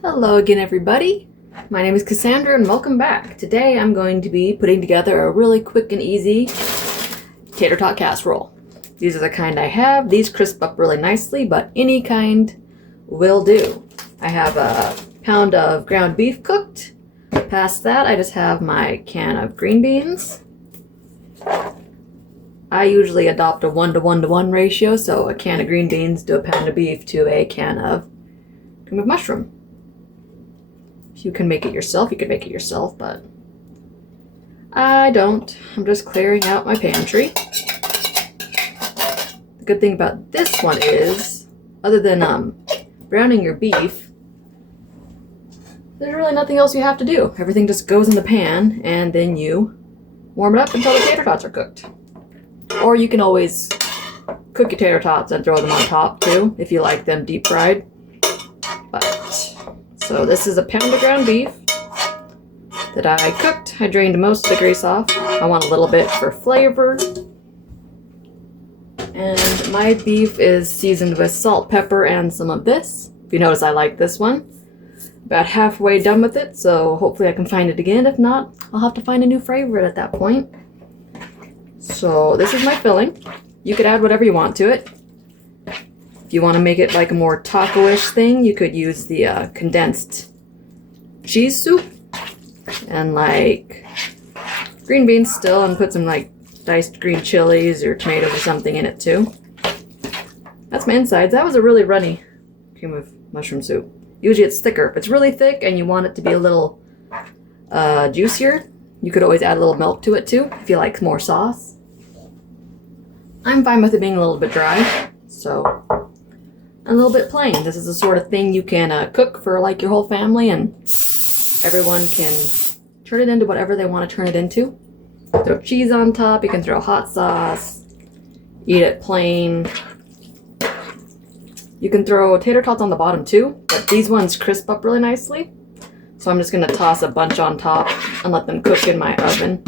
Hello again, everybody. My name is Cassandra and welcome back. Today I'm going to be putting together a really quick and easy tater tot casserole. These are the kind I have. These crisp up really nicely, but any kind will do. I have a pound of ground beef cooked. Past that, I just have my can of green beans. I usually adopt a 1-to-1-to-1 ratio, so a can of green beans to a pound of beef to a can of cream of mushroom. If you can make it yourself, you can make it yourself, but I don't. I'm just clearing out my pantry. The good thing about this one is, other than browning your beef, there's really nothing else you have to do. Everything just goes in the pan, and then you warm it up until the tater tots are cooked. Or you can always cook your tater tots and throw them on top too, if you like them deep fried. So this is a pound of ground beef that I cooked. I drained most of the grease off. I want a little bit for flavor. And my beef is seasoned with salt, pepper, and some of this. If you notice, I like this one. About halfway done with it, so hopefully I can find it again. If not, I'll have to find a new favorite at that point. So this is my filling. You could add whatever you want to it. If you want to make it like a more taco-ish thing, you could use the condensed cheese soup and like green beans still, and put some like diced green chilies or tomatoes or something in it too. That's my insides. That was a really runny cream of mushroom soup. Usually it's thicker. If it's really thick and you want it to be a little juicier, you could always add a little milk to it too if you like more sauce. I'm fine with it being a little bit dry, so a little bit plain. This is the sort of thing you can cook for like your whole family, and everyone can turn it into whatever they want to turn it into. Throw cheese on top, you can throw hot sauce, eat it plain. You can throw tater tots on the bottom too, but these ones crisp up really nicely. So I'm just going to toss a bunch on top and let them cook in my oven.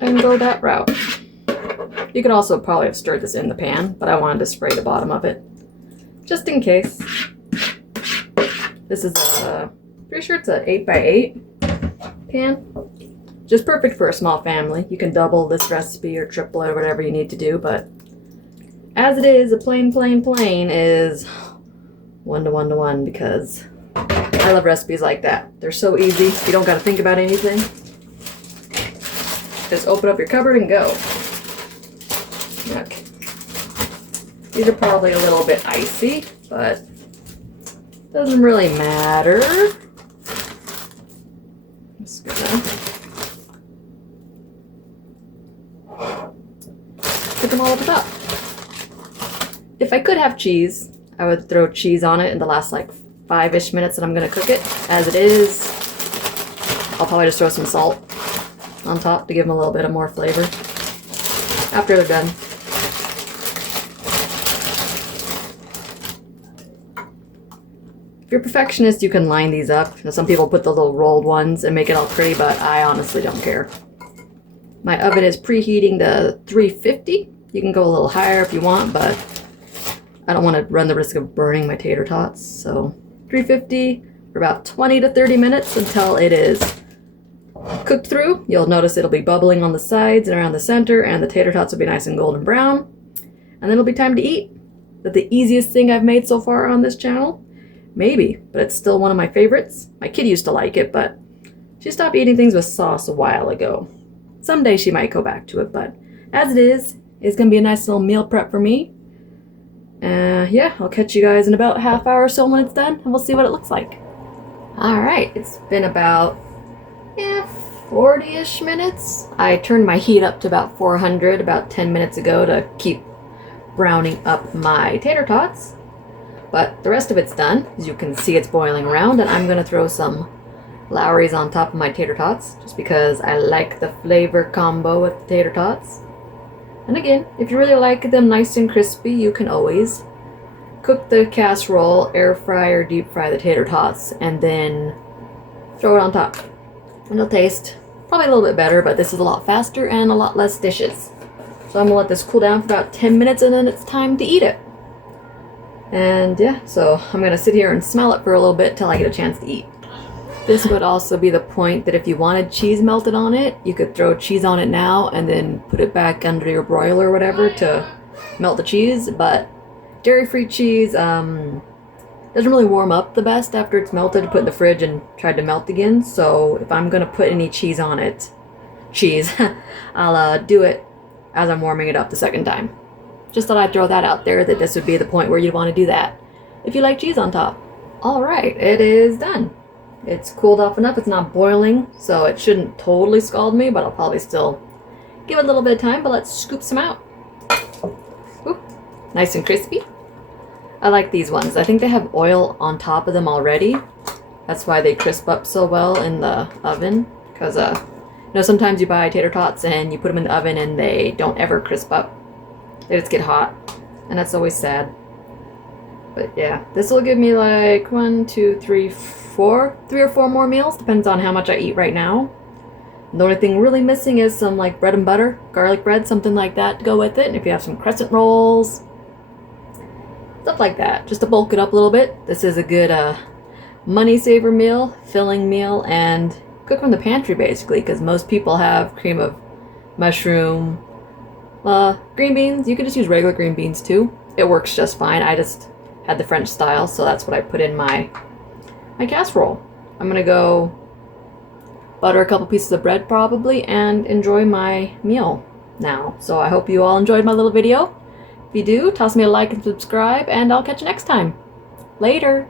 And go that route. You could also probably have stirred this in the pan, but I wanted to spray the bottom of it, just in case. This is pretty sure it's an 8x8 pan. Just perfect for a small family. You can double this recipe or triple it or whatever you need to do, but as it is, a plain is 1-to-1-to-1 because I love recipes like that. They're so easy. You don't got to think about anything. Just open up your cupboard and go. Okay. These are probably a little bit icy, but doesn't really matter. Just gonna put them all at the top. If I could have cheese, I would throw cheese on it in the last like 5-ish minutes that I'm gonna cook it. As it is, I'll probably just throw some salt on top to give them a little bit of more flavor after they're done. If you're a perfectionist, you can line these up. Some people put the little rolled ones and make it all pretty, but I honestly don't care. My oven is preheating to 350. You can go a little higher if you want, but I don't want to run the risk of burning my tater tots. So 350 for about 20 to 30 minutes until it is cooked through. You'll notice it'll be bubbling on the sides and around the center, and the tater tots will be nice and golden brown. And then it'll be time to eat. That's the easiest thing I've made so far on this channel. Maybe, but it's still one of my favorites. My kid used to like it, but she stopped eating things with sauce a while ago. Someday she might go back to it, but as it is, it's going to be a nice little meal prep for me. Yeah, I'll catch you guys in about half hour or so when it's done, and we'll see what it looks like. Alright, it's been about 40-ish minutes. I turned my heat up to about 400 about 10 minutes ago to keep browning up my tater tots. But the rest of it's done. As you can see, it's boiling around, and I'm going to throw some Lowry's on top of my tater tots, just because I like the flavor combo with the tater tots. And again, if you really like them nice and crispy, you can always cook the casserole, air fry or deep fry the tater tots, and then throw it on top. And it'll taste probably a little bit better, but this is a lot faster and a lot less dishes. So I'm going to let this cool down for about 10 minutes, and then it's time to eat it. And yeah, so I'm gonna sit here and smell it for a little bit till I get a chance to eat. This would also be the point that if you wanted cheese melted on it, you could throw cheese on it now and then put it back under your broiler or whatever to melt the cheese. But dairy-free cheese doesn't really warm up the best after it's melted, put in the fridge and tried to melt again. So if I'm gonna put any cheese on it, I'll do it as I'm warming it up the second time. Just thought I'd throw that out there, that this would be the point where you'd want to do that if you like cheese on top. Alright, it is done. It's cooled off enough, it's not boiling, so it shouldn't totally scald me, but I'll probably still give it a little bit of time. But let's scoop some out. Ooh, nice and crispy. I like these ones. I think they have oil on top of them already. That's why they crisp up so well in the oven. Because, you know, sometimes you buy tater tots and you put them in the oven and they don't ever crisp up. They just get hot. And that's always sad. But yeah, this will give me like 3 or 4 more meals. Depends on how much I eat right now. The only thing really missing is some like bread and butter, garlic bread, something like that to go with it. And if you have some crescent rolls, stuff like that, just to bulk it up a little bit. This is a good money saver meal, filling meal, and cook from the pantry basically, because most people have cream of mushroom, green beans. You can just use regular green beans too. It works just fine. I just had the French style, so that's what I put in my casserole. I'm gonna go butter a couple pieces of bread probably and enjoy my meal now. So I hope you all enjoyed my little video. If you do, toss me a like and subscribe, and I'll catch you next time. Later!